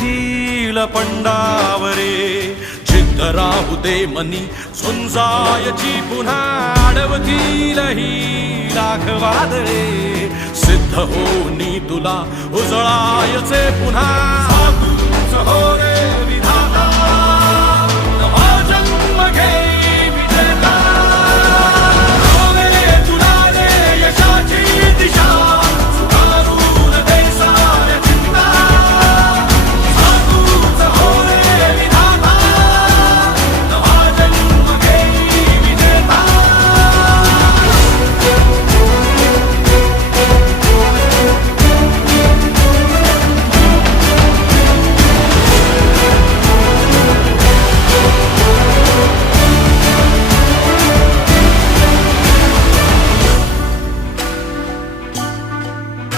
hill पंडावरे जिद्द राहू दे मनी सुंजायची पुन्हा अडवतील ही रे सिद्ध होनी तुला उजळायचे पुन्हा